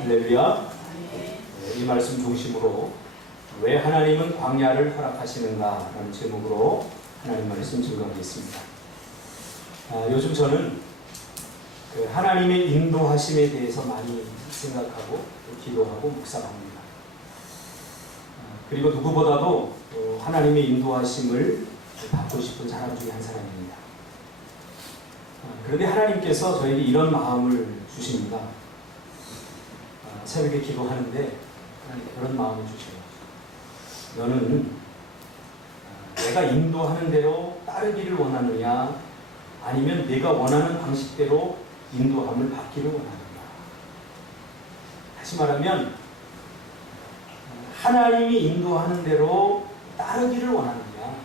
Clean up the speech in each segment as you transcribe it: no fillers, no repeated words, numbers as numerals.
할렐루야. 이 말씀 중심으로 왜 하나님은 광야를 허락하시는가 라는 제목으로 하나님 말씀 증거하겠습니다. 요즘 저는 하나님의 인도하심에 대해서 많이 생각하고 기도하고 묵상합니다. 그리고 누구보다도 하나님의 인도하심을 받고 싶은 사람 중에 한 사람입니다. 그런데 하나님께서 저에게 이런 마음을 주십니다. 새벽에 기도하는데 하나님께 그런 마음을 주세요. 너는 내가 인도하는 대로 따르기를 원하느냐, 아니면 내가 원하는 방식대로 인도함을 받기를 원하느냐. 다시 말하면 하나님이 인도하는 대로 따르기를 원하느냐,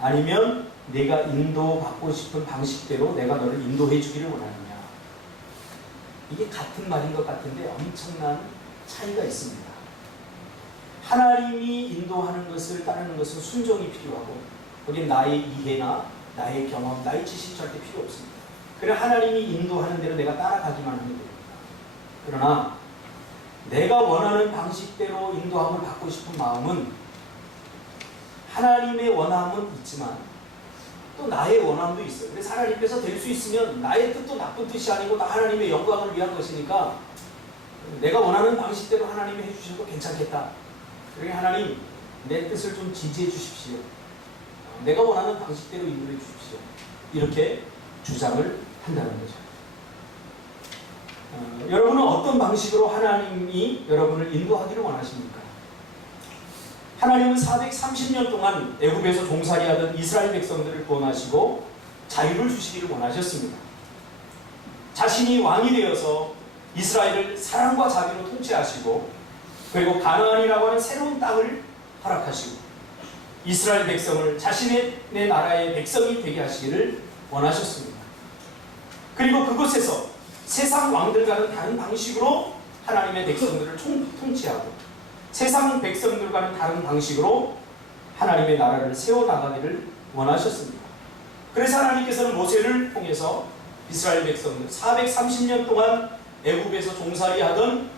아니면 내가 인도받고 싶은 방식대로 내가 너를 인도해 주기를 원하느냐. 이게 같은 말인 것 같은데 엄청난 차이가 있습니다. 하나님이 인도하는 것을 따르는 것은 순종이 필요하고, 거기에 나의 이해나 나의 경험, 나의 지식이 절대 필요 없습니다. 그냥 하나님이 인도하는 대로 내가 따라가기만 하면 됩니다. 그러나 내가 원하는 방식대로 인도함을 받고 싶은 마음은 하나님의 원함은 있지만 또 나의 원함도 있어요. 그래서 하나님께서 될 수 있으면 나의 뜻도 나쁜 뜻이 아니고 다 하나님의 영광을 위한 것이니까 내가 원하는 방식대로 하나님이 해주셔도 괜찮겠다. 그러니 하나님, 내 뜻을 좀 지지해 주십시오. 내가 원하는 방식대로 인도해 주십시오. 이렇게 주장을 한다는 거죠. 여러분은 어떤 방식으로 하나님이 여러분을 인도하기를 원하십니까? 하나님은 430년 동안 애굽에서 종살이하던 이스라엘 백성들을 구원하시고 자유를 주시기를 원하셨습니다. 자신이 왕이 되어서 이스라엘을 사랑과 자비로 통치하시고, 그리고 가나안이라고 하는 새로운 땅을 허락하시고 이스라엘 백성을 자신의 나라의 백성이 되게 하시기를 원하셨습니다. 그리고 그곳에서 세상 왕들과는 다른 방식으로 하나님의 백성들을 통치하고 세상 백성들과는 다른 방식으로 하나님의 나라를 세워나가기를 원하셨습니다. 그래서 하나님께서는 모세를 통해서 이스라엘 백성들 430년 동안 애굽에서 종살이하던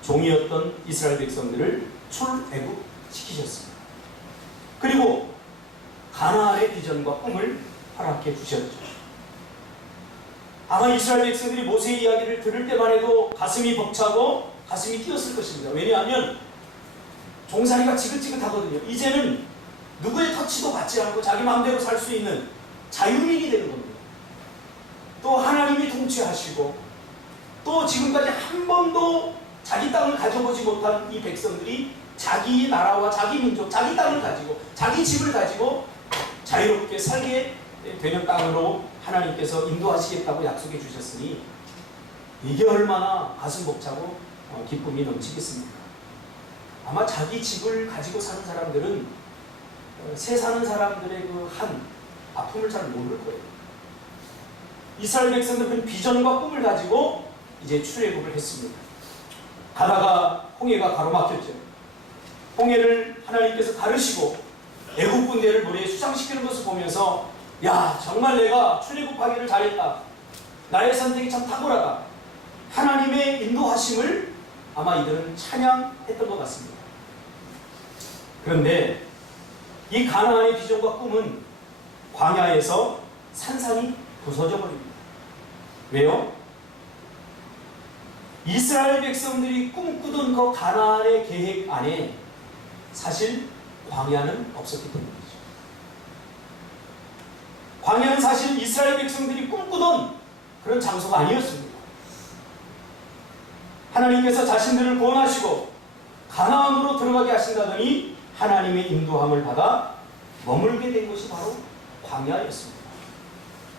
종이었던 이스라엘 백성들을 출애굽시키셨습니다. 그리고 가나안의 비전과 꿈을 허락해 주셨죠. 아마 이스라엘 백성들이 모세의 이야기를 들을 때만 해도 가슴이 벅차고 가슴이 뛰었을 것입니다. 왜냐하면 종살이가 지긋지긋하거든요. 이제는 누구의 터치도 받지 않고 자기 마음대로 살 수 있는 자유민이 되는 겁니다. 또 하나님이 통치하시고 또 지금까지 한 번도 자기 땅을 가져보지 못한 이 백성들이 자기 나라와 자기 민족, 자기 땅을 가지고 자기 집을 가지고 자유롭게 살게 되는 땅으로 하나님께서 인도하시겠다고 약속해 주셨으니 이게 얼마나 가슴 벅차고 기쁨이 넘치겠습니까? 아마 자기 집을 가지고 사는 사람들은 새 사는 사람들의 그 한 아픔을 잘 모를 거예요. 이스라엘 백성들은 비전과 꿈을 가지고 이제 출애굽을 했습니다. 가다가 홍해가 가로막혔죠. 홍해를 하나님께서 가르시고 애굽 군대를 물에 수장시키는 것을 보면서, 야, 정말 내가 출애굽하기를 잘했다. 나의 선택이 참 탁월하다. 하나님의 인도하심을 아마 이들은 찬양했던 것 같습니다. 그런데 이 가나안의 비전과 꿈은 광야에서 산산이 부서져 버립니다. 왜요? 이스라엘 백성들이 꿈꾸던 그 가나안의 계획 안에 사실 광야는 없었기 때문이죠. 광야는 사실 이스라엘 백성들이 꿈꾸던 그런 장소가 아니었습니다. 하나님께서 자신들을 구원하시고 가나안으로 들어가게 하신다더니 하나님의 인도함을 받아 머물게 된 것이 바로 광야였습니다.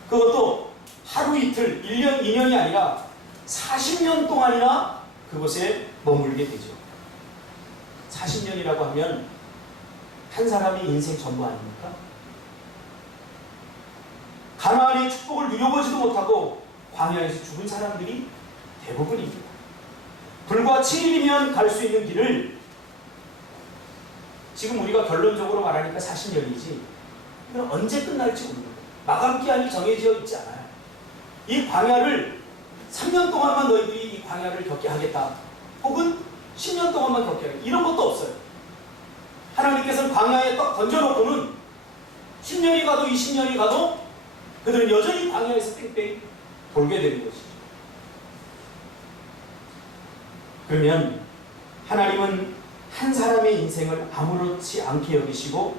그것도 하루 이틀, 1년, 2년이 아니라 40년 동안이나 그곳에 머물게 되죠. 40년이라고 하면 한 사람의 인생 전부 아닙니까? 가나안의 축복을 누려보지도 못하고 광야에서 죽은 사람들이 대부분입니다. 불과 7일이면 갈 수 있는 길을 지금 우리가 결론적으로 말하니까 40년이지 이건 언제 끝날지 모릅니다. 마감기한이 정해져 있지 않아요. 이 광야를 3년 동안만 너희들이 이 광야를 겪게 하겠다. 혹은 10년 동안만 겪게 하겠다. 이런 것도 없어요. 하나님께서는 광야에 딱 던져놓고는 10년이 가도 20년이 가도 그들은 여전히 광야에서 뺑뺑 돌게 되는 것이죠. 그러면 하나님은 한 사람의 인생을 아무렇지 않게 여기시고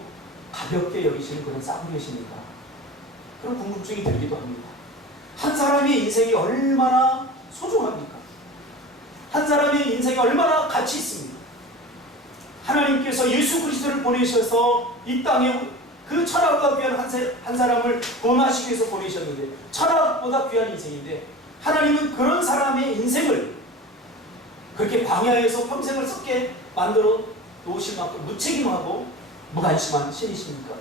가볍게 여기시는 그런 싸구려십니까? 그런 궁금증이 들기도 합니다. 한 사람의 인생이 얼마나 소중합니까? 한 사람의 인생이 얼마나 가치 있습니까? 하나님께서 예수 그리스도를 보내셔서 이 땅에 그 천하보다 귀한 한 사람을 구원하시기 위해서 보내셨는데, 천하보다 귀한 인생인데 하나님은 그런 사람의 인생을 그렇게 광야에서 평생을 썩게 만들어 놓으실 만큼 무책임하고 무관심한 신이십니까?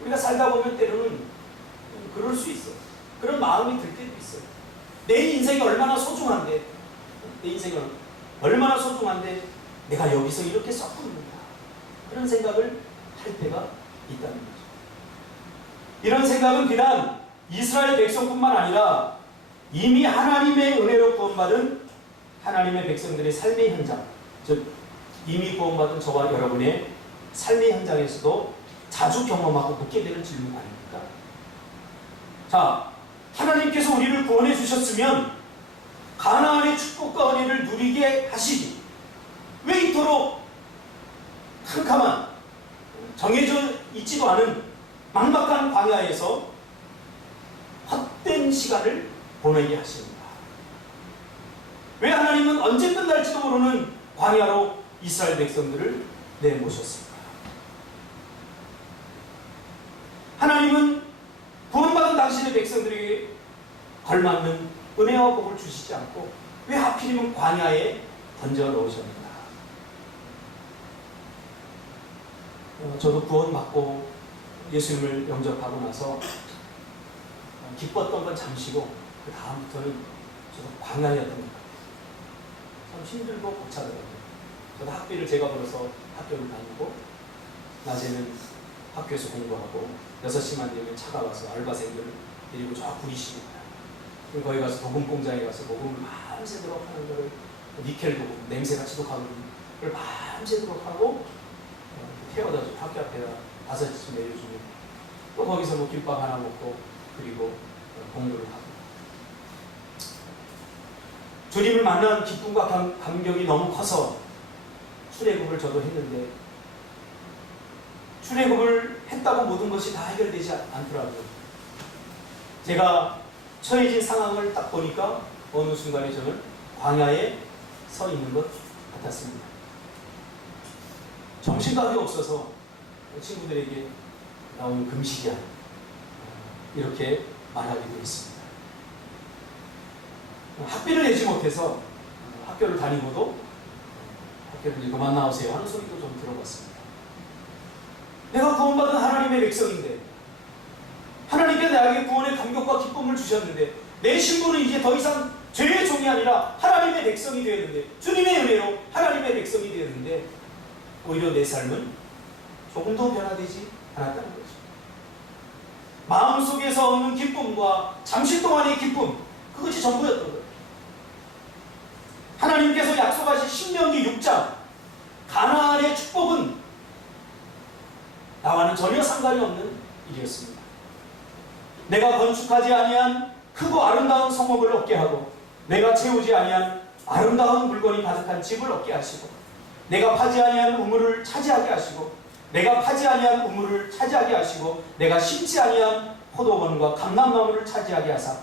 우리가 살다 보면 때로는 그럴 수 있어요. 그런 마음이 들 때도 있어요. 내 인생이 얼마나 소중한데, 내 인생이 얼마나 소중한데 내가 여기서 이렇게 썩고 있는가, 그런 생각을 할 때가 있다는 거죠. 이런 생각은 비단 이스라엘 백성뿐만 아니라 이미 하나님의 은혜로 구원받은 하나님의 백성들의 삶의 현장, 즉 이미 구원받은 저와 여러분의 삶의 현장에서도 자주 경험하고 묻게 되는 질문 아닙니까? 자, 하나님께서 우리를 구원해 주셨으면 가나안의 축복과 은혜를 누리게 하시기, 왜 이토록 캄캄한, 정해져 있지도 않은 막막한 광야에서 헛된 시간을 보내게 하십니다. 왜 하나님은 언제 끝날지도 모르는 광야로 이스라엘 백성들을 내모셨습니까? 하나님은 구원받은 당신의 백성들에게 걸맞는 은혜와 복을 주시지 않고 왜 하필이면 광야에 던져 넣으셨는가? 저도 구원받고 예수님을 영접하고 나서 기뻤던 건 잠시고 그 다음부터는 저도 광야였던 것 같아요. 참 힘들고 벅차더라고요. 저도 학비를 제가 벌어서 학교를 다니고 낮에는 학교에서 공부하고 6시만 되면 차가 와서 알바생들을 데리고 저 구리시고 가요. 거기 가서 도금 공장에 가서 도금을 밤새도록 하는 거를, 니켈 도금, 냄새가 지독하는 걸 밤새도록 하고 태워다 주고 학교 앞에다 5시쯤 내려주면 또 거기서 뭐 김밥 하나 먹고 그리고 공부를 하고, 주님을 만난 기쁨과 감격이 너무 커서 출애굽을 저도 했는데, 출애굽을 했다고 모든 것이 다 해결되지 않더라고요. 제가 처해진 상황을 딱 보니까 어느 순간에 저는 광야에 서 있는 것 같았습니다. 정신감이 없어서 친구들에게 나오는 금식이야, 이렇게 말하기도 했습니다. 학비를 내지 못해서 학교를 다니고도 학교를 이제 그만 나오세요 하는 소리도 좀 들어봤습니다. 내가 구원받은 하나님의 백성인데, 하나님께 나에게 구원의 감격과 기쁨을 주셨는데, 내 신분은 이제 더 이상 죄의 종이 아니라 하나님의 백성이 되었는데, 주님의 은혜로 하나님의 백성이 되었는데, 오히려 내 삶은 조금도 변화되지 않았다는 거죠. 마음속에서 얻는 기쁨과 잠시 동안의 기쁨, 그것이 전부였던 거예요. 하나님께서 약속하신 신명기 6장 가나안의 축복은 나와는 전혀 상관이 없는 일이었습니다. 내가 건축하지 아니한 크고 아름다운 성읍을 얻게 하고, 내가 채우지 아니한 아름다운 물건이 가득한 집을 얻게 하시고, 내가 파지 아니한 우물을 차지하게 하시고, 내가 파지 아니한 우물을 차지하게 하시고, 내가 심지 아니한 포도원과 감람나무를 차지하게 하사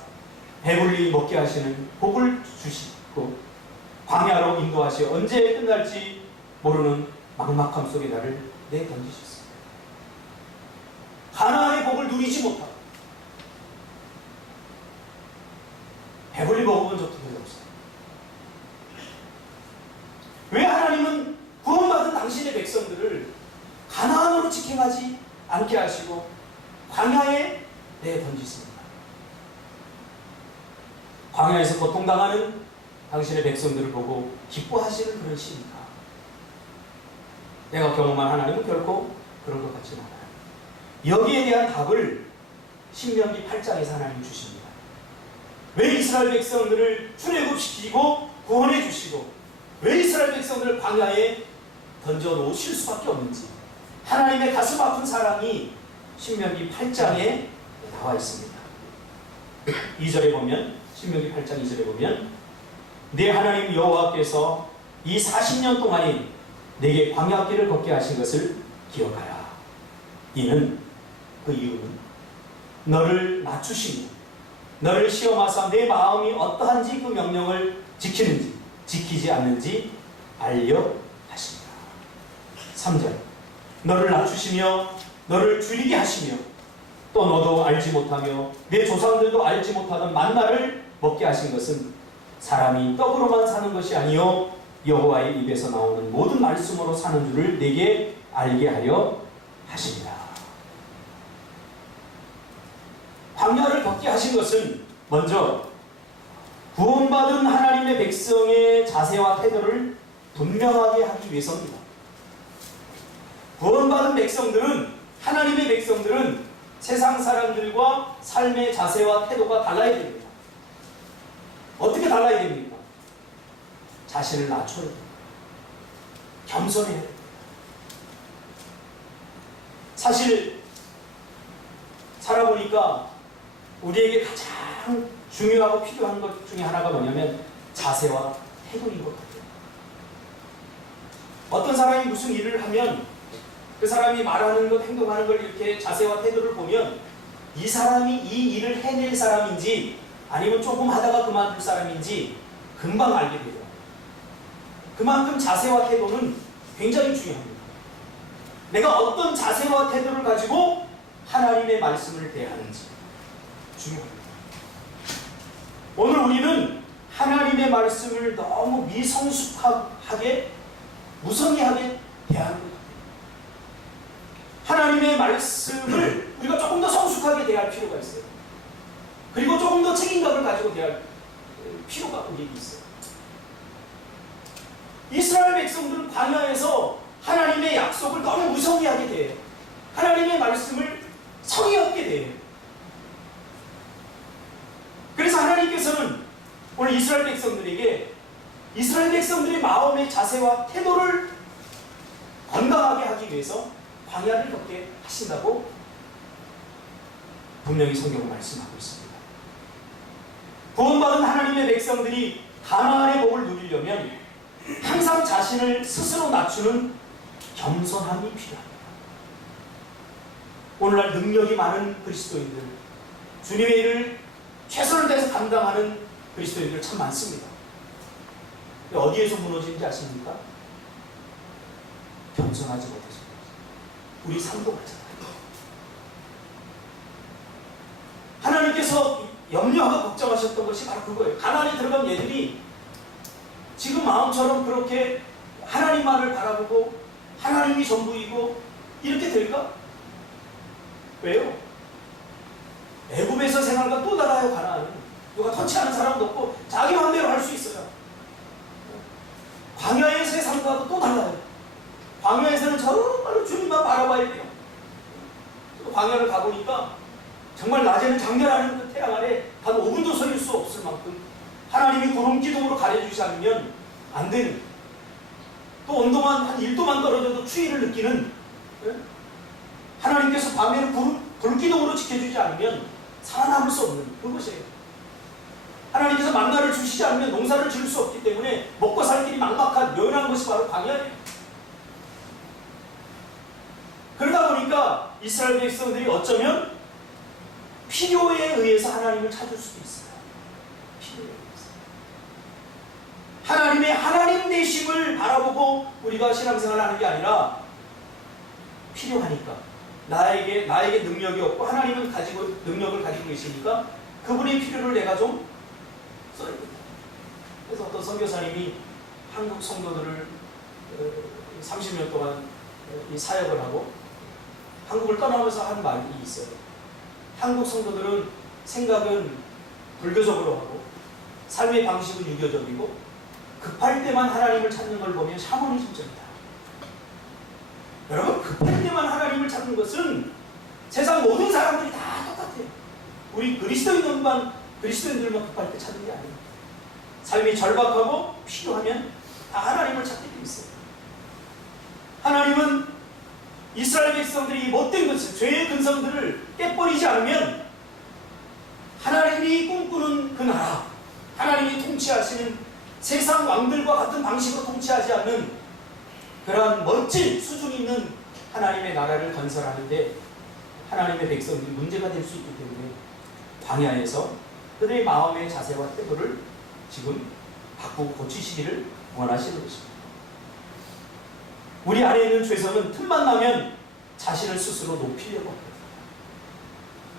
배불리 먹게 하시는 복을 주시고, 광야로 인도하시어 언제 끝날지 모르는 막막함 속에 나를 내던지셨습니다. 가나안의 복을 누리지 못하고 배불리 먹어본 적도 별로 없어요. 왜 하나님은 구원받은 당신의 백성들을 가나안으로 직행하지 않게 하시고 광야에 내던지십니까? 광야에서 고통당하는 당신의 백성들을 보고 기뻐하시는 그런 시입니까? 내가 경험한 하나님은 결코 그런 것 같지는 않아요. 여기에 대한 답을 신명기 8장에서 하나님 주십니다. 왜 이스라엘 백성들을 출애굽시키고 구원해 광야에 던져 놓으실 수밖에 없는지 하나님의 가슴 아픈 사랑이 신명기 8장에 나와 있습니다. 2절에 보면, 신명기 8장 2절에 보면, 내 하나님 여호와께서 이 40년 동안에 내게 광야길을 걷게 하신 것을 기억하라. 이는, 그 이유는 너를 낮추시며 너를 시험하사 내 마음이 어떠한지 그 명령을 지키는지 지키지 않는지 알려 하십니다. 3절, 너를 낮추시며 너를 줄이게 하시며 또 너도 알지 못하며 내 조상들도 알지 못하던 만나를 먹게 하신 것은 사람이 떡으로만 사는 것이 아니요 여호와의 입에서 나오는 모든 말씀으로 사는 줄을 내게 알게 하려 하십니다. 광야를 걷게 하신 것은 먼저 구원받은 하나님의 백성의 자세와 태도를 분명하게 하기 위해서입니다. 구원받은 백성들은, 하나님의 백성들은 세상 사람들과 삶의 자세와 태도가 달라야 됩니다. 어떻게 달라야 됩니까? 자신을 낮춰야 됩니다. 겸손해야 됩니다. 사실 살아보니까 우리에게 가장 중요하고 필요한 것 중에 하나가 뭐냐면 자세와 태도인 것 같아요. 어떤 사람이 무슨 일을 하면 그 사람이 말하는 것, 행동하는 걸 이렇게 자세와 태도를 보면 이 사람이 이 일을 해낼 사람인지 아니면 조금 하다가 그만둘 사람인지 금방 알게 돼요. 그만큼 자세와 태도는 굉장히 중요합니다. 내가 어떤 자세와 태도를 가지고 하나님의 말씀을 대하는지 중요합니다. 오늘 우리는 하나님의 말씀을 너무 미성숙하게, 무성의하게 대하는 것 같아요. 하나님의 말씀을 우리가 조금 더 성숙하게 대할 필요가 있어요. 그리고 조금 더 책임감을 가지고 대할 필요가 우리에게 있어요. 이스라엘 백성들은 광야에서 하나님의 약속을 너무 무성의하게 대해요. 하나님의 말씀을 성의 없게 대해요. 그래서 하나님께서는 오늘 이스라엘 백성들에게 이스라엘 백성들의 마음의 자세와 태도를 건강하게 하기 위해서 광야를 걷게 하신다고 분명히 성경은 말씀하고 있습니다. 구원받은 하나님의 백성들이 가나안의 복을 누리려면 항상 자신을 스스로 낮추는 겸손함이 필요합니다. 오늘날 능력이 많은 그리스도인들, 주님의 일을 최선을 다해서 감당하는 그리스도인들 참 많습니다. 어디에서 무너지는지 아십니까? 겸손하지 못해서. 우리 삶도 마찬가지입니다. 하나님께서 염려하고 걱정하셨던 것이 바로 그거예요. 가나안에 들어간 얘들이 지금 마음처럼 그렇게 하나님만을 바라보고 하나님이 전부이고 이렇게 될까? 왜요? 애굽에서 생활과 또 달라요. 가나안은 누가 터치하는 사람도 없고 자기 마음대로 할 수 있어요. 광야에서의 삶과도 또 달라요. 광야에서는 정말로 주님만 바라봐야 돼요. 광야를 가보니까 정말 낮에는 장렬하는 그 태양 아래 단 5분도 서 있을 수 없을 만큼 하나님이 구름 기둥으로 가려주지 않으면 안 되는, 또 온도만 한 1도만 떨어져도 추위를 느끼는, 하나님께서 밤에는 불기둥으로 지켜주지 않으면 살아남을 수 없는 그것이에요. 하나님께서 만나를 주시지 않으면 농사를 지을 수 없기 때문에 먹고 살 길이 막막한 묘연한 것이 바로 광야예요. 그러다 보니까 이스라엘 백성들이 어쩌면 필요에 의해서 하나님을 찾을 수도 있어요. 필요에 의해서. 하나님의 하나님 되심을 바라보고 우리가 신앙생활을 하는 게 아니라 필요하니까 나에게 능력이 없고 하나님은 능력을 가지고 계시니까 그분의 필요를 내가 좀 써야겠다. 그래서 어떤 선교사님이 한국 성도들을 30년 동안 이 사역을 하고 한국을 떠나면서 한 말이 있어요. 한국 성도들은 생각은 불교적으로 하고 삶의 방식은 유교적이고 급할 때만 하나님을 찾는 걸 보면 샤머니즘적이다. 여러분, 급할 때만 하나님을 찾는 것은 세상 모든 사람들이 다 똑같아요. 우리 그리스도인들만 급할 때 찾는 게 아니에요. 삶이 절박하고 필요하면 다 하나님을 찾게 돼 있어요. 하나님은 이스라엘 백성들이 못된 것을, 죄의 근성들을 깨버리지 않으면 하나님이 꿈꾸는 그 나라, 하나님이 통치하시는 세상 왕들과 같은 방식으로 통치하지 않는 그러한 멋진 수준 있는 하나님의 나라를 건설하는데 하나님의 백성들이 문제가 될 수 있기 때문에 광야에서 그들의 마음의 자세와 태도를 지금 바꾸고 고치시기를 원하시는 것입니다. 우리 안에 있는 죄성은 틈만 나면 자신을 스스로 높이려고 합니다.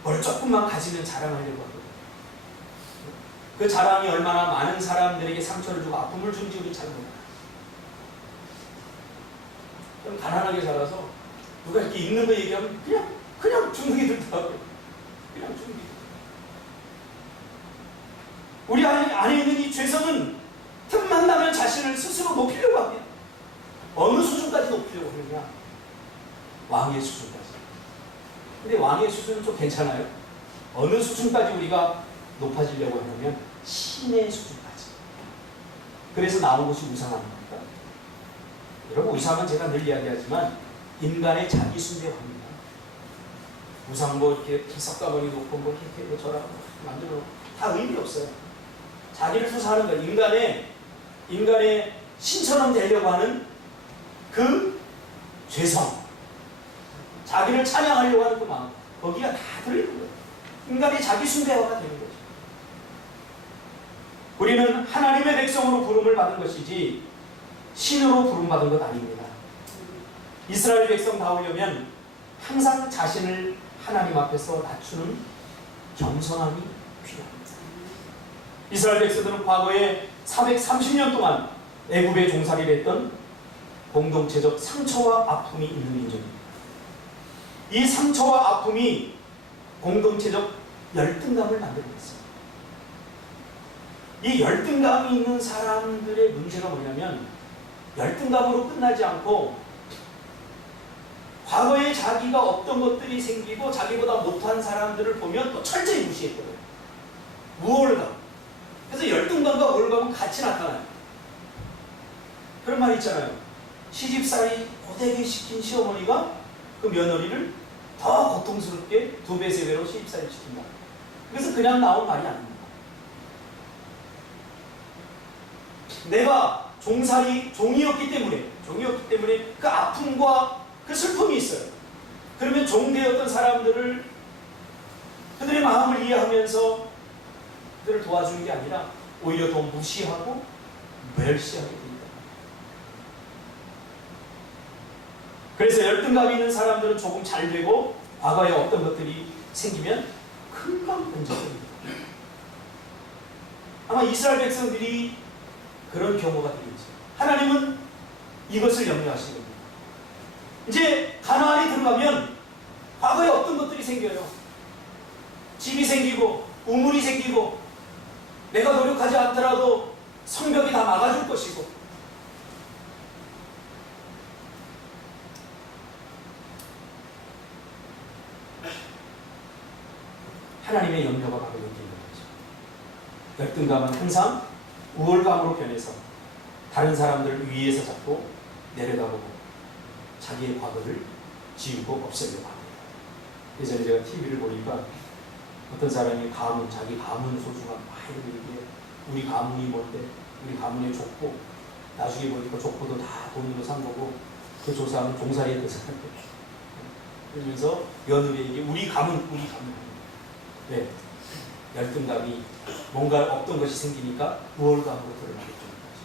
뭘 조금만 가지면 자랑하려고 합니다. 그 자랑이 얼마나 많은 사람들에게 상처를 주고 아픔을 준지 우리 잘 몰라요. 좀 가난하게 자라서 누가 이렇게 있는 거 얘기하면 그냥 주눅이 들더라고요. 그냥 주눅이. 우리 안에 있는 이 죄성은 틈만 나면 자신을 스스로 높이려고 합니다. 어느 수준까지 높이려고 하느냐? 왕의 수준까지. 근데 왕의 수준은 좀 괜찮아요. 어느 수준까지 우리가 높아지려고 하냐면 신의 수준까지. 그래서 나온 것이 우상 아닙니까? 여러분, 우상은 제가 늘 이야기하지만 인간의 자기 숭배합니다. 우상 뭐 이렇게 석가모니 놓고 뭐 이렇게 뭐 저랑 만들어 놓고 다 의미 없어요. 자기를 수사하는 거예요. 인간의 신처럼 되려고 하는 그 죄성, 자기를 찬양하려고 하는 그 마음, 거기가 다 들어있는 거예요. 인간의 자기 숭배화가 되는 거죠. 우리는 하나님의 백성으로 부름을 받은 것이지 신으로 부름받은 것 아닙니다. 이스라엘 백성다우려면 항상 자신을 하나님 앞에서 낮추는 겸손함이 필요합니다. 이스라엘 백성들은 과거에 430년 동안 애굽에 종살이를 했던 공동체적 상처와 아픔이 있는 민족입니다. 이 상처와 아픔이 공동체적 열등감을 만들어냈습니다. 이 열등감이 있는 사람들의 문제가 뭐냐면 열등감으로 끝나지 않고 과거에 자기가 어떤 것들이 생기고 자기보다 못한 사람들을 보면 또 철저히 무시했거든요. 우월감. 그래서 열등감과 우월감은 같이 나타나요. 그런 말 있잖아요. 시집살이 고되게 시킨 시어머니가 그 며느리를 더 고통스럽게 2배, 3배로 시집살이를 시킨다. 그래서 그냥 나온 말이 아닙니다. 내가 종이었기 때문에 그 아픔과 그 슬픔이 있어요. 그러면 종되었던 사람들을 그들의 마음을 이해하면서 그들을 도와주는 게 아니라 오히려 더 무시하고 멸시하게 됩니다. 그래서 열등감 있는 사람들은 조금 잘 되고 과거에 어떤 것들이 생기면 금방 번져버립니다. 아마 이스라엘 백성들이 그런 경우가 되겠죠. 하나님은 이것을 염려하시는 겁니다. 이제 가나안에 들어가면 과거에 어떤 것들이 생겨요. 집이 생기고 우물이 생기고 내가 노력하지 않더라도 성벽이 다 막아줄 것이고 하나님의 염려가 바로 여기 있는 거죠. 열등감은 항상 우월감으로 변해서 다른 사람들을 위에서 잡고 내려다보고 자기의 과거를 지우고 없애려고 합니다. 예전에 제가 TV를 보니까 어떤 사람이 자기 가문 소중한 막 이렇게 우리 가문이 뭔데, 우리 가문의 족보, 나중에 보니까 족보도 다 돈으로 산 거고 그 조사는 종살이했던 사람들. 그러면서 며느리에게 우리 가문. 네. 열등감이 뭔가 없던 것이 생기니까 우월감으로 드러나게 되는 거죠.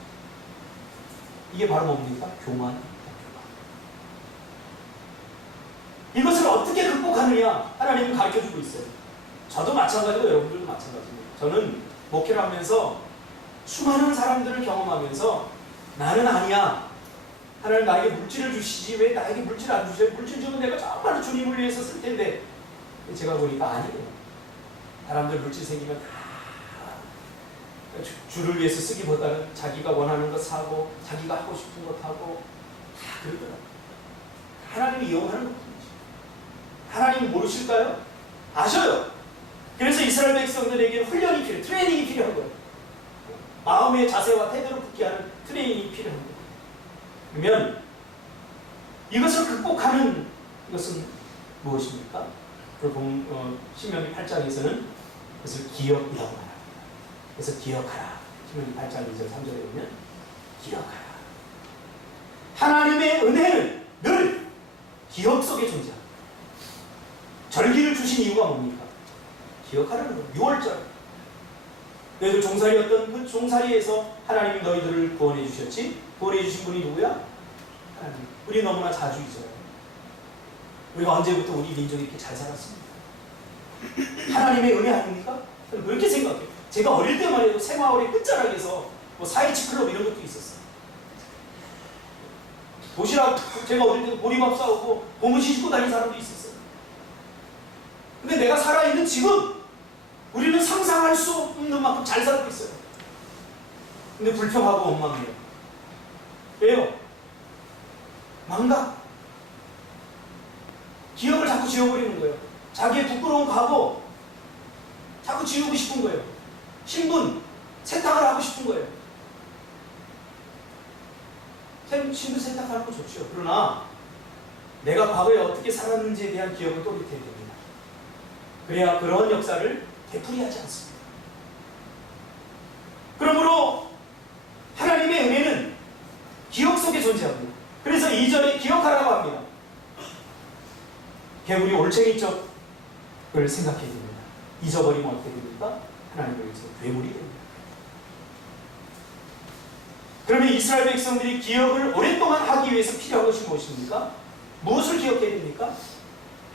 이게 바로 뭡니까? 교만입니다. 이것을 어떻게 극복하느냐 하나님은 가르쳐주고 있어요. 저도 마찬가지고 여러분들도 마찬가지입니다. 저는 목회를 하면서 수많은 사람들을 경험하면서 나는 아니야. 하나님 나에게 물질을 주시지 왜 나에게 물질을 안 주세요? 물질 주면 내가 정말로 주님을 위해서 쓸 텐데. 제가 보니까 아니에요. 사람들 물질 생기면 다 주를 위해서 쓰기보다는 자기가 원하는 것 사고 자기가 하고 싶은 것 하고 다 그러더라고요. 하나님이 이용하는 것뿐이죠. 하나님 모르실까요? 아셔요. 그래서 이스라엘 백성들에게 훈련이 필요해요. 트레이닝이 필요한 거예요. 마음의 자세와 태도를 붙게 하는 트레이닝이 필요한 거예요. 그러면 이것을 극복하는 것은 무엇입니까? 신명기 8장에서는 그것을 기억이라고 말합니다. 그래서 기억하라. 신명기 8장 2절 3절에 보면 기억하라. 하나님의 은혜는 늘 기억 속에 존재합니다. 절기를 주신 이유가 뭡니까? 기억하라는 거예요. 6월절. 너희들 종살이였던 그 종살이에서 하나님이 너희들을 구원해 주셨지? 구원해 주신 분이 누구야? 하나님. 우리 너무나 자주 잊어요. 우리가 언제부터 우리 민족이 이렇게 잘 살았습니까? 하나님의 은혜 아닙니까? 저는 그렇게 생각해요. 제가 어릴 때만 해도 새마을의 끝자락에서 뭐 4.27 클럽 이런 것도 있었어요. 도시락, 제가 어릴 때 보리밥 싸우고 고무신 신고 다니는 사람도 있었어요. 근데 내가 살아있는 지금 우리는 상상할 수 없는 만큼 잘 살고 있어요. 근데 불평하고 원망해요. 왜요? 망각. 기억을 자꾸 지워버리는 거예요. 자기의 부끄러운 과거 자꾸 지우고 싶은 거예요. 신분, 세탁을 하고 싶은 거예요. 신분 세탁하는 거 좋죠. 그러나 내가 과거에 어떻게 살았는지에 대한 기억을 또렷해야 됩니다. 그래야 그런 역사를 되풀이하지 않습니다. 그러므로 하나님의 은혜는 기억 속에 존재합니다. 그래서 2절에 기억하라고 합니다. 개구리 올챙이적을 생각해야 됩니다. 잊어버리면 어떻게 됩니까? 하나님을 위해서 괴물이 됩니다. 그러면 이스라엘 백성들이 기억을 오랫동안 하기 위해서 필요한 것이 무엇입니까? 무엇을 기억해야 됩니까?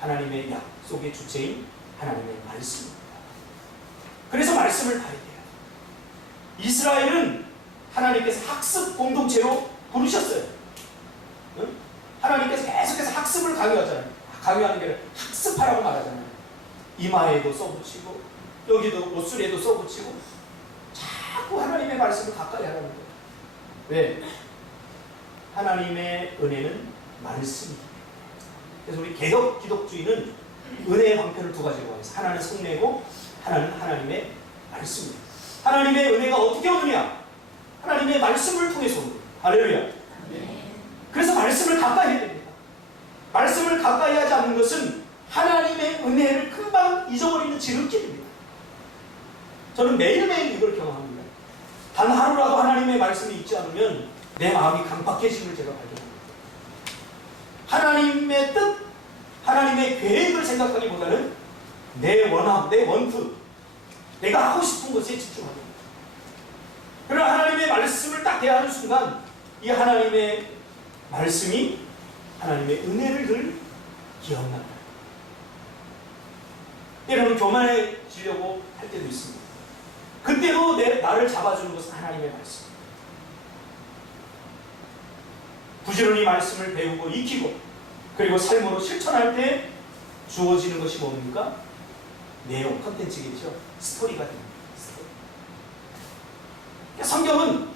하나님의 약속의 주체인 하나님의 말씀입니다. 그래서 말씀을 봐야 돼요. 이스라엘은 하나님께서 학습 공동체로 부르셨어요. 응? 하나님께서 계속해서 학습을 강요하잖아요. 강요하는 게 아니라 학습하라고 말하잖아요. 이마에도 써붙이고 여기도 옷술에도 써붙이고 자꾸 하나님의 말씀을 가까이 하라는 거예요. 왜? 하나님의 은혜는 말씀이기 때문에. 그래서 우리 개혁 기독주의는 은혜의 방편을 두 가지로 가요. 하나는 성례고 하나는 하나님의 말씀입니다. 하나님의 은혜가 어떻게 오느냐? 하나님의 말씀을 통해서 오는 거예요. 할렐루야. 그래서 말씀을 가까이 해야 됩니다. 말씀을 가까이 하지 않는 것은 하나님의 은혜를 금방 잊어버리는 지름길입니다. 저는 매일매일 이걸 경험합니다. 단 하루라도 하나님의 말씀이 있지 않으면 내 마음이 강박해짐을 제가 발견합니다. 하나님의 뜻, 하나님의 계획을 생각하기보다는 내 원함, 내 원투, 내가 하고 싶은 것에 집중합니다. 그러나 하나님의 말씀을 딱 대하는 순간 이 하나님의 말씀이 하나님의 은혜를 늘 기억납니다. 때로는 교만해지려고 할 때도 있습니다. 그때도 나를 잡아주는 것은 하나님의 말씀입니다. 부지런히 말씀을 배우고 익히고 그리고 삶으로 실천할 때 주어지는 것이 뭡니까? 내용, 컨텐츠겠죠. 스토리가 됩니다. 스토리. 성경은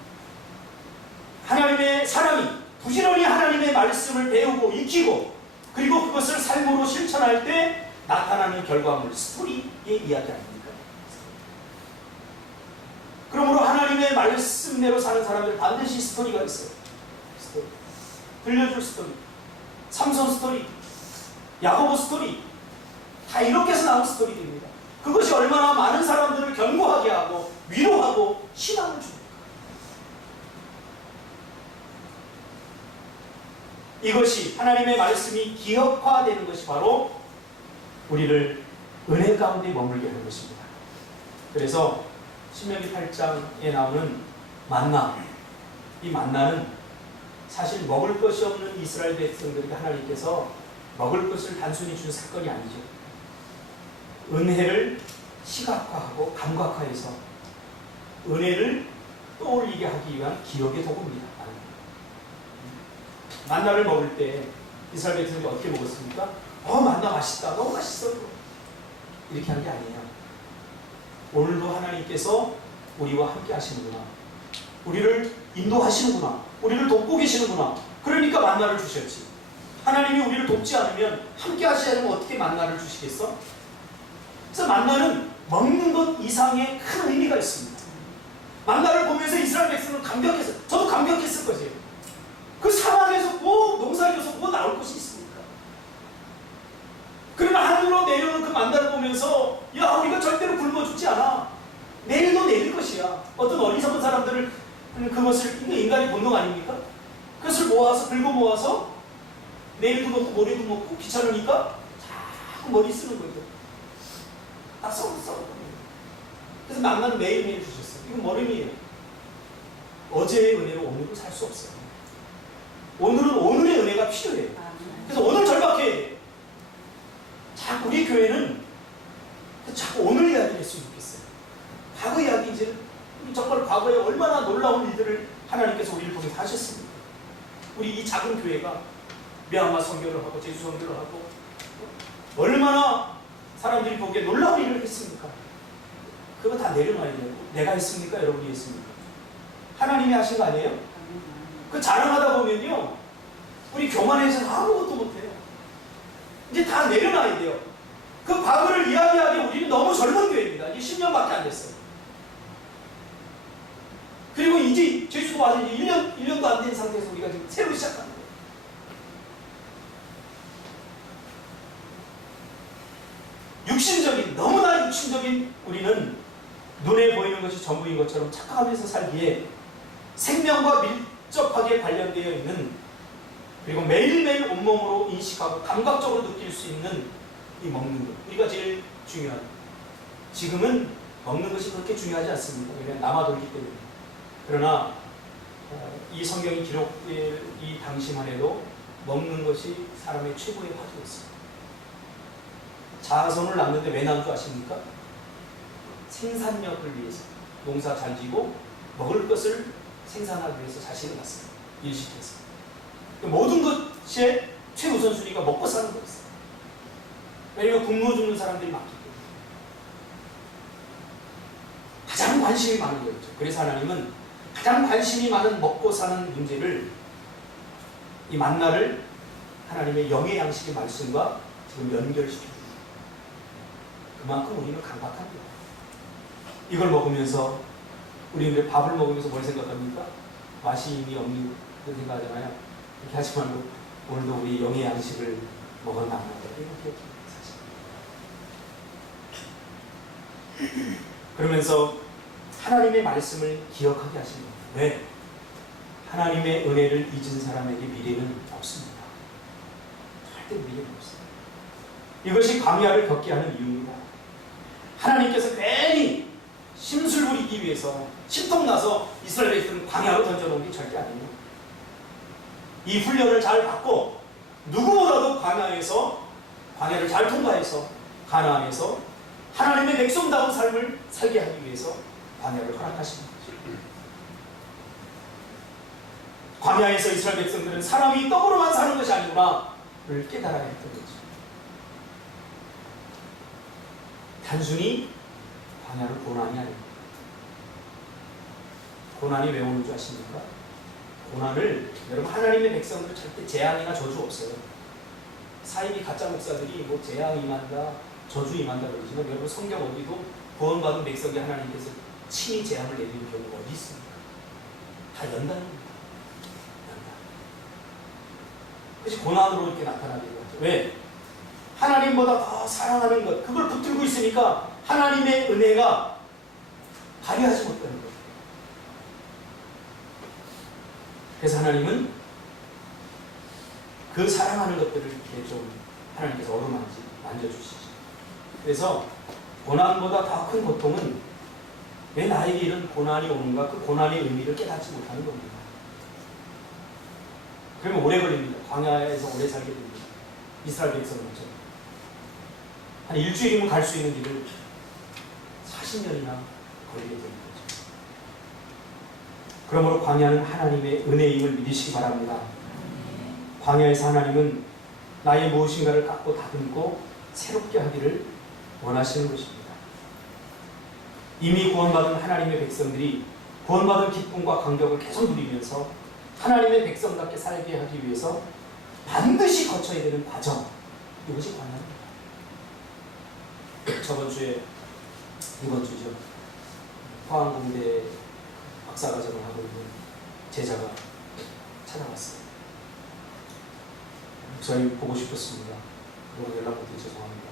하나님의 사람이 부지런히 하나님의 말씀을 배우고 익히고 그리고 그것을 삶으로 실천할 때 나타나는 결과물, 스토리의 이야기 아닙니까? 그러므로 하나님의 말씀대로 사는 사람들 반드시 스토리가 있어요. 스토리. 들려줄 스토리. 삼손 스토리. 야고보 스토리. 다 이렇게 해서 나온 스토리입니다. 그것이 얼마나 많은 사람들을 견고하게 하고 위로하고 신앙을 줍니까? 이것이 하나님의 말씀이 기억화되는 것이 바로 우리를 은혜 가운데 머물게 하는 것입니다. 그래서 신명기 8장에 나오는 만나, 이 만나는 사실 먹을 것이 없는 이스라엘 백성들에게 하나님께서 먹을 것을 단순히 준 사건이 아니죠. 은혜를 시각화하고 감각화해서 은혜를 떠올리게 하기 위한 기억의 도구입니다. 만나를 먹을 때 이스라엘 백성들이 어떻게 먹었습니까? 만나 맛있다. 너무 맛있어. 이렇게 하는 게 아니에요. 오늘도 하나님께서 우리와 함께 하시는구나. 우리를 인도하시는구나. 우리를 돕고 계시는구나. 그러니까 만나를 주셨지. 하나님이 우리를 돕지 않으면 함께 하시지 않으면 어떻게 만나를 주시겠어? 그래서 만나는 먹는 것 이상의 큰 의미가 있습니다. 만나를 보면서 이스라엘 백성은 감격했어요. 저도 감격했을 거지. 그 상황에서 뭐 농사지어서 뭐 나올 보면서 야 우리가 절대로 굶어 죽지 않아. 내일도 내릴 것이야. 어떤 어리석은 사람들을 그것을 인간의 본능 아닙니까? 그것을 모아서 긁어 모아서 내일도 먹고 모레도 먹고 귀찮으니까 자꾸 머리 쓰는 거예요. 다 썩어. 그래서 망나는 매일매일 주셨어요. 이건 머리이에요. 어제의 은혜로 오늘도 살 수 없어요. 오늘은 오늘의 은혜가 필요해요. 그래서 오늘 절박해야 돼요. 자꾸 우리 교회는 자꾸 오늘 이야기를 했으면 좋겠어요. 과거 이야기 이제는 정말 과거에 얼마나 놀라운 일들을 하나님께서 우리를 통해서 하셨습니까? 우리 이 작은 교회가 미얀마 선교를 하고 제주 선교를 하고 얼마나 사람들이 보기에 놀라운 일을 했습니까? 그거 다 내려놔야 되고 내가 했습니까? 여러분이 했습니까? 하나님이 하신 거 아니에요? 그 자랑하다 보면요 우리 교만해서는 아무것도 못해요. 이제 다 내려놔야 돼요. 그 과거를 이야기하기에 우리는 너무 젊은 교회입니다. 이제 10년밖에 안 됐어요. 그리고 이제 제주도 와서 이제 1년도 안 된 상태에서 우리가 지금 새로 시작하는 거예요. 육신적인, 너무나 육신적인 우리는 눈에 보이는 것이 전부인 것처럼 착각하면서 살기에 생명과 밀접하게 관련되어 있는 그리고 매일매일 온몸으로 인식하고 감각적으로 느낄 수 있는 이 먹는 것. 우리가 제일 중요한. 지금은 먹는 것이 그렇게 중요하지 않습니다. 왜냐하면 남아돌기 때문에. 그러나 이 성경이 기록될 이 당시만 해도 먹는 것이 사람의 최고의 화두였습니다. 자손을 낳는데 왜 낳은 줄 아십니까? 생산력을 위해서. 농사 잘 지고 먹을 것을 생산하기 위해서 자식을 낳습니다. 일시켰습니다. 모든 것의 최우선순위가 먹고 사는 거였어요. 왜냐하면 굶어 죽는 사람들이 많기 때문에. 가장 관심이 많은 거였죠. 그래서 하나님은 가장 관심이 많은 먹고 사는 문제를 이 만나를 하나님의 영의 양식의 말씀과 지금 연결시켜줍니다. 그만큼 우리는 강박합니다. 이걸 먹으면서 우리는 밥을 먹으면서 뭘 생각합니까? 맛이 이미 없는 그런 생각하잖아요. 이렇게 하지 말고 오늘도 우리 영의 양식을 먹었나 안 먹었나 이렇게 사실. 그러면서 하나님의 말씀을 기억하게 하십니다. 왜? 하나님의 은혜를 잊은 사람에게 미래는 없습니다. 절대 미래는 없습니다. 이것이 광야를 겪게 하는 이유입니다. 하나님께서 괜히 심술 부리기 위해서 심통나서 이스라엘 백성을 광야로 던져놓은 게 절대 아니에요. 이 훈련을 잘 받고 누구보다도 광야를 잘 통과해서 가나안에서 하나님의 백성다운 삶을 살게 하기 위해서 광야를 허락하신 거죠. 광야에서 이스라엘 백성들은 사람이 떡으로만 사는 것이 아니구나를 깨달아야 했던 거죠. 단순히 광야는 고난이 아닙니다. 고난이 왜 오는 줄 아십니까? 고난을 여러분 하나님의 백성들은 절대 재앙이나 저주 없어요. 사이비 가짜 목사들이 뭐 재앙 임한다, 저주 임한다 그러지만 여러분 성경 어디도 구원받은 백성이 하나님께서 친히 재앙을 내리는 경우가 어디 있습니까? 다 연단입니다. 연단. 그것이 고난으로 이렇게 나타나게 되죠. 왜? 하나님보다 더 사랑하는 것, 그걸 붙들고 있으니까 하나님의 은혜가 발휘하지 못하는 거예요. 그래서 하나님은 그 사랑하는 것들을 이렇게 좀 하나님께서 만져주시죠. 그래서 고난보다 더 큰 고통은 왜 나에게 이런 고난이 오는가, 그 고난의 의미를 깨닫지 못하는 겁니다. 그러면 오래 걸립니다. 광야에서 오래 살게 됩니다. 이스라엘 백성들처럼. 한 일주일이면 갈 수 있는 길을 40년이나 걸리게 되는 거죠. 그러므로 광야는 하나님의 은혜임을 믿으시기 바랍니다. 광야에서 하나님은 나의 무엇인가를 깎고 다듬고 새롭게 하기를 원하시는 것입니다. 이미 구원받은 하나님의 백성들이 구원받은 기쁨과 감격을 계속 누리면서 하나님의 백성답게 살게 하기 위해서 반드시 거쳐야 되는 과정, 이것이 광야입니다. 저번 주에, 이번 주죠, 포항공대 박사과정을 하고 있는 제자가 찾아왔어요. 목사님 보고 싶었습니다. 그동안 연락 못해 죄송합니다.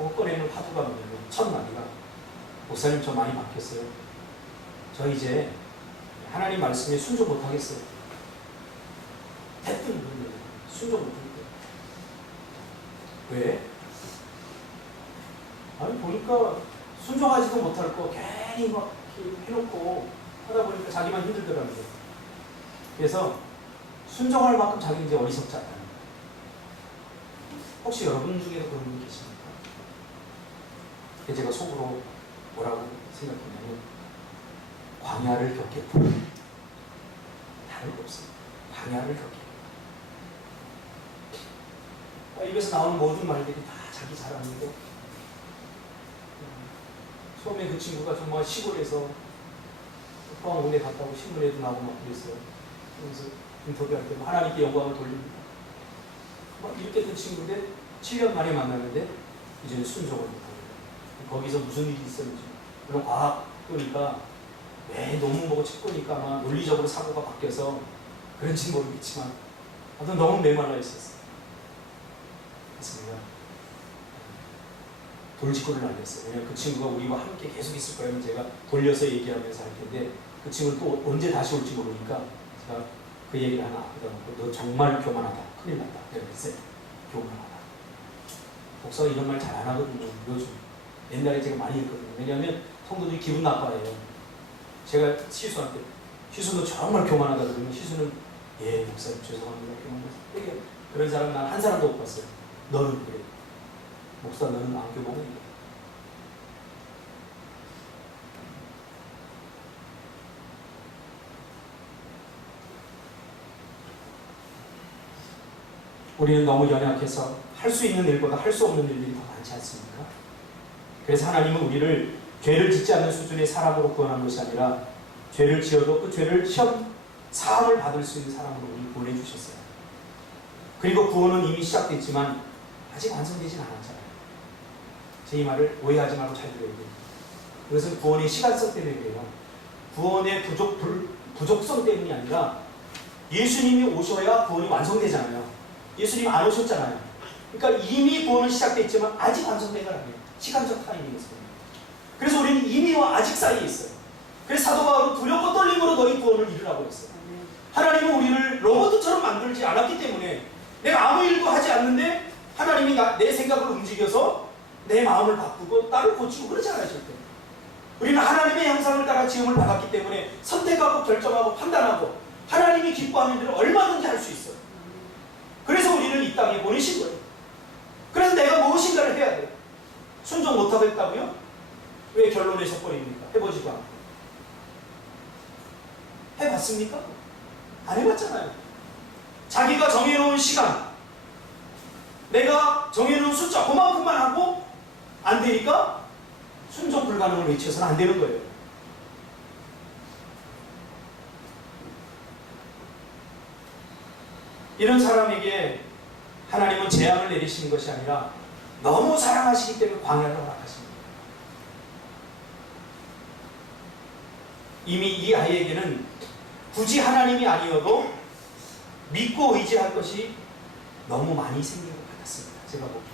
하고 꺼내는 화두가 뭐냐면 첫 마디가 목사님 저 많이 바뀌었어요. 저 이제 하나님 말씀에 순종 못하겠어요. 대뜸 그러는 순종 못하겠어요. 왜? 아니 보니까 순종하지도 못할 거 괜히 막 해놓고 하다 보니까 자기만 힘들더라고요. 그래서 순종할 만큼 자기 이제 어리석지 않아요. 혹시 여러분 중에도 그런 분 계십니까? 제가 속으로 뭐라고 생각했냐면 광야를 겪겠다. 다른 거 없어요. 광야를 겪겠다. 입에서 나오는 모든 말들이 다 자기 자랑이고 처음에 그 친구가 정말 시골에서 포항 군대 갔다 오고 신문에도 나오고 막 그랬어요. 그래서 인터뷰할 때 하나님께 영광을 돌립니다. 막 이렇게 된 친구인데 7년 만에 만났는데 이제는 순종을 못하고 거기서 무슨 일이 있었는지 물론 과학도니까 왜 논문 보고 책 보니까 아마 논리적으로 사고가 바뀌어서 그런지 모르겠지만 아무튼 너무 메말라 있었어요. 그래서 내가 돌직구를 날렸어요. 왜냐면 그 친구가 우리와 함께 계속 있을 거라면 제가 돌려서 얘기하면서 할 텐데 그 친구는 또 언제 다시 올지 모르니까 제가 그 얘기를 하나 앞에다 놓고 너 정말 교만하다. 큰일 났다. 내가 그랬어요. 교만하다. 목사가 이런 말 잘 안 하거든요. 요즘. 옛날에 제가 많이 했거든요. 왜냐하면 성도들이 기분 나빠해요. 제가 시수한테 시수 너 정말 교만하다 그러면 시수는 예 목사님 죄송합니다. 교만해서 그런 사람 난 한 사람도 못 봤어요. 너는 그래. 목사 너는 안 교만해. 우리는 너무 연약해서 할 수 있는 일보다 할 수 없는 일들이 더 많지 않습니까? 그래서 하나님은 우리를 죄를 짓지 않는 수준의 사람으로 구원한 것이 아니라 죄를 지어도 그 죄를 사함을 받을 수 있는 사람으로 우리를 보내주셨어요. 그리고 구원은 이미 시작됐지만 아직 완성되진 않았잖아요. 제 이 말을 오해하지 말고 잘 들어야 돼요. 그것은 구원의 시간성 때문에 그래요. 구원의 부족성 때문이 아니라 예수님이 오셔야 구원이 완성되잖아요. 예수님 안 오셨잖아요. 그러니까 이미 구원은 시작됐지만 아직 완성된 건 아니에요. 시간적 타이밍에서. 그래서 우리는 이미와 아직 사이에 있어요. 그래서 사도 바울은 두렵고 떨림으로 너희 구원을 이루라고 했어요. 하나님은 우리를 로봇처럼 만들지 않았기 때문에 내가 아무 일도 하지 않는데 하나님이 내 생각을 움직여서 내 마음을 바꾸고 나를 고치고 그러지 않으실 때 우리는 하나님의 형상을 따라 지음을 받았기 때문에 선택하고 결정하고 판단하고 하나님이 기뻐하는 일을 얼마든지 할 수 있어요. 그래서 우리는 이 땅에 보내신 거예요. 그래서 내가 무엇인가를 해야 돼요. 순종 못하겠다고요? 왜 결론에 섰버립니까? 해보지도 않고. 해봤습니까? 안 해봤잖아요. 자기가 정해놓은 시간, 내가 정해놓은 숫자 그만큼만 하고 안 되니까 순종 불가능을 외쳐서는 안 되는 거예요. 이런 사람에게 하나님은 재앙을 내리시는 것이 아니라 너무 사랑하시기 때문에 광야를 허락하십니다. 이미 이 아이에게는 굳이 하나님이 아니어도 믿고 의지할 것이 너무 많이 생긴 것 같았습니다. 제가 보기에.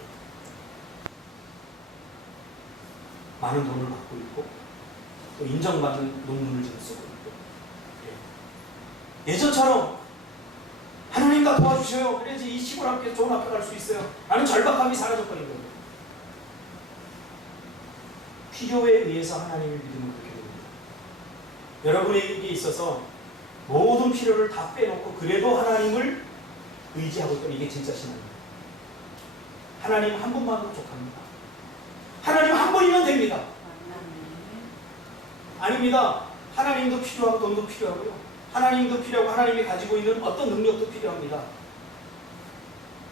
많은 돈을 받고 있고 또 인정받는 논문을 지금 쓰고 있고 예전처럼 하나님 나 도와주셔요. 그래야지 이 시골 학교 좋은 학교 갈 수 있어요. 라는 절박함이 사라져버린 거예요. 필요에 의해서 하나님을 믿으면 그렇게 됩니다. 여러분에게 있어서 모든 필요를 다 빼놓고 그래도 하나님을 의지하고 있다면 이게 진짜 신앙입니다. 하나님 한 분만 부족합니다. 하나님 한 분이면 됩니다. 아닙니다. 하나님도 필요하고 돈도 필요하고요. 하나님도 필요하고 하나님이 가지고 있는 어떤 능력도 필요합니다.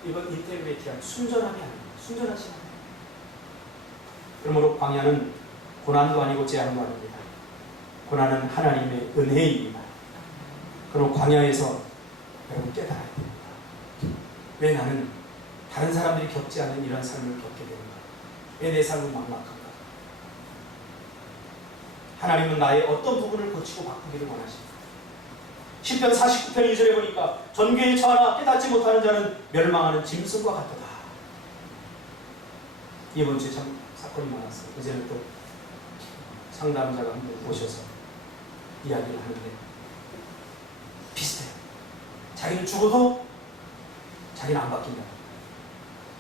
이건 인테그리티한 순전함이 아닙니다. 순전하지 않아요. 그러므로 광야는 고난도 아니고 재앙도 아닙니다. 고난은 하나님의 은혜입니다. 그럼 광야에서 여러분 깨달아야 됩니다. 왜 나는 다른 사람들이 겪지 않는 이런 삶을 겪게 되는가? 왜 내 삶은 막막한가? 하나님은 나의 어떤 부분을 고치고 바꾸기를 원하십니다. 10편 49편 2절에 보니까 전교에 처하나 깨닫지 못하는 자는 멸망하는 짐승과 같도다. 이번 주에 참 사건이 많았어요. 이제는 또 상담자가 한 분 오셔서 이야기를 하는데 비슷해요. 자기는 죽어도 자기는 안 바뀐다.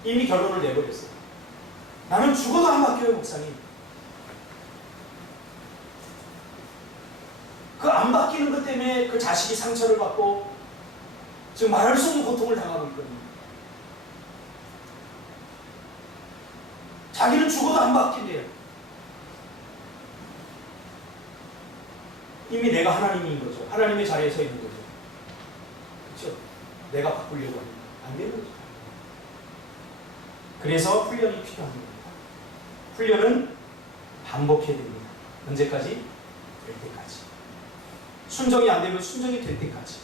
이미 결론을 내버렸어요. 나는 죽어도 안 바뀌어요, 목사님. 그 안 바뀌는 것 때문에 그 자식이 상처를 받고 지금 말할 수 없는 고통을 당하고 있거든요. 자기는 죽어도 안 바뀐대요. 이미 내가 하나님인 거죠. 하나님의 자리에 서 있는 거죠. 그렇죠? 내가 바꾸려고 하니까 안 되는 거죠. 그래서 훈련이 필요합니다. 훈련은 반복해야 됩니다. 언제까지? 될 때까지. 순종이 안 되면 순종이 될 때까지.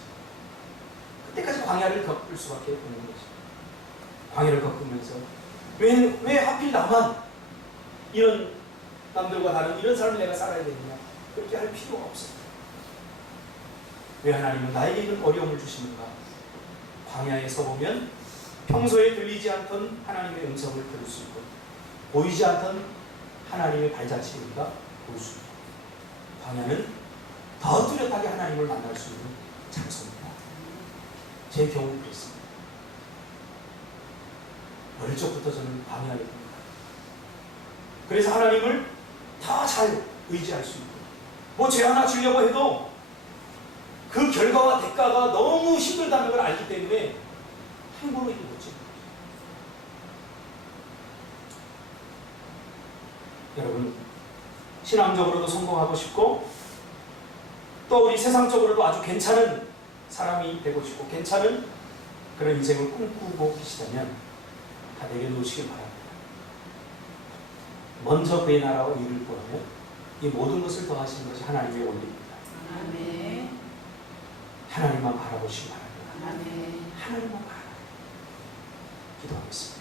그때까지 광야를 겪을 수밖에 없는 거죠. 광야를 겪으면서 왜 하필 나만 이런 남들과 다른 이런 삶을 내가 살아야 되느냐, 그렇게 할 필요가 없습니다. 왜 하나님은 나에게 이런 어려움을 주시는가? 광야에 서보면 평소에 들리지 않던 하나님의 음성을 들을 수 있고 보이지 않던 하나님의 발자취를 우리가 볼 수 있고, 광야는 더 뚜렷하게 하나님을 만날 수 있는 장소입니다. 제 경우 그랬습니다. 어릴 적부터 저는 광야에 듭니다. 그래서 하나님을 더 잘 의지할 수 있고, 뭐 죄 하나 지려고 해도 그 결과와 대가가 너무 힘들다는 걸 알기 때문에 함부로 이거 못 지는 거죠. 여러분, 신앙적으로도 성공하고 싶고 또 우리 세상적으로도 아주 괜찮은 사람이 되고 싶고 괜찮은 그런 인생을 꿈꾸고 계시다면 다 내려놓으시길 바랍니다. 먼저 그의 나라와 의를 구하면 이 모든 것을 더하시는 것이 하나님의 원리입니다. 아멘. 하나님만 바라보시기 바랍니다. 아멘. 하나님만 바라보시기 바랍니다. 기도하겠습니다.